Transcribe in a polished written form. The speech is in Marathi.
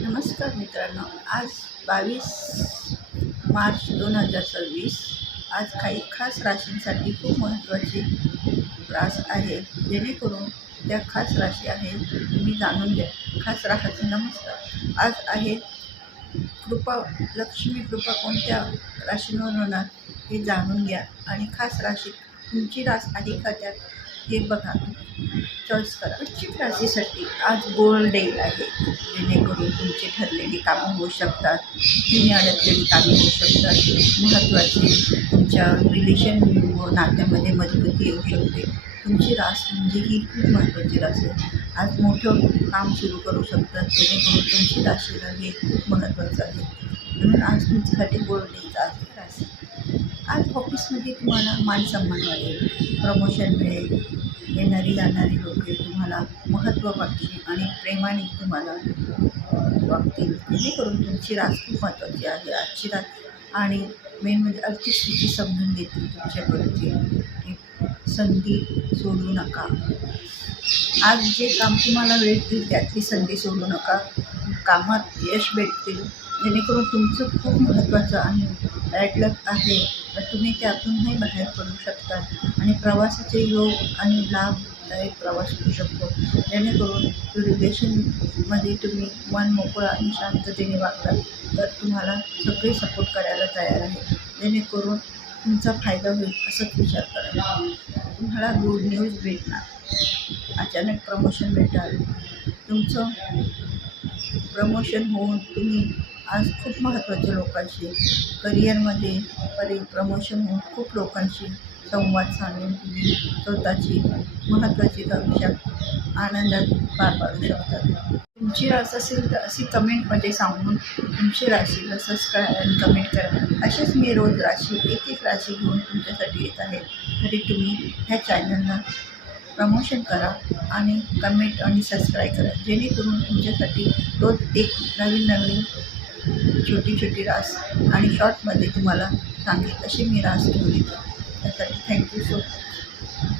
नमस्कार मित्रांनो, आज 22 मार्च 2026. आज काही खास राशींसाठी खूप महत्त्वाची रास आहे, जेणेकरून त्या खास राशी आहेत तुम्ही जाणून घ्या. खास राशीचे नमस्कार. आज आहे कृपा, लक्ष्मी कृपा कोणत्या राशींवर होणार हे जाणून घ्या. आणि खास राशी तुमची रास आहे का त्यात हे बघा, चॉईस करा. वृश्चिक राशीसाठी आज गोल्ड डे आहे, जेणेकरून तुमची ठरलेली कामं होऊ शकतात, तुम्ही अडकलेली कामे होऊ शकतात. महत्त्वाची तुमच्या रिलेशन व नात्यामध्ये मजबूती येऊ शकते. तुमची रास म्हणजे ही खूप महत्त्वाची रास आहे. आज मोठं काम सुरू करू शकतात, जेणेकरून तुमची राशीला हे खूप महत्त्वाचं आहे. म्हणून आज तुमच्यासाठी गोल्ड डेचा आहे रास. आज ऑफिसमध्ये तुम्हाला मानसन्मान वाढेल, प्रमोशन मिळेल. येणारी जाणारी लोके तुम्हाला महत्त्व वाटतील आणि प्रेमाने तुम्हाला वागतील, जेणेकरून तुमची रास खूप महत्त्वाची आहे आजची रास. आणि मेन म्हणजे आर्थिक स्थिती समजून घेतील तुमच्याकडची. संधी सोडू नका. आज जे काम तुम्हाला भेटतील त्यातली संधी सोडू नका. कामात यश भेटतील, जेणेकरून तुमचं खूप महत्त्वाचं आणि बॅड लक आहे, तर तुम्ही त्यातूनही बाहेर पडू शकता. आणि प्रवासाचे योग आणि लाभदायक प्रवास होऊ शकतो, जेणेकरून रिलेशनमध्ये तुम्ही मन मोकळं आणि शांततेने वागलात तर तुम्हाला सगळे सपोर्ट करायला तयार आहे, जेणेकरून तुमचा फायदा होईल असंच विचार करा. तुम्हाला गुड न्यूज भेटणार. अचानक प्रमोशन भेटाल. तुमचं प्रमोशन होऊन तुम्ही आज खूप महत्त्वाच्या लोकांशी करिअरमध्ये प्रमोशन होऊन खूप लोकांशी संवाद साधून तुम्ही स्वतःची महत्त्वाची भविष्य आनंदात पार पाडू शकता. तुमची रास असेल तर अशी कमेंटमध्ये सांगून तुमची राशीला सबस्क्राईब आणि कमेंट करा. असेच मी रोज राशी एक राशी घेऊन तुमच्यासाठी येत आहे. तरी तुम्ही ह्या चॅनलला प्रमोशन करा आणि कमेंट आणि सबस्क्राईब करा, जेणेकरून तुमच्यासाठी रोज एक नवीन छोटी रास आणि शॉर्टमध्ये तुम्हाला सांगेल अशी मी रास घेऊन येतो. त्यासाठी थँक्यू सो मच.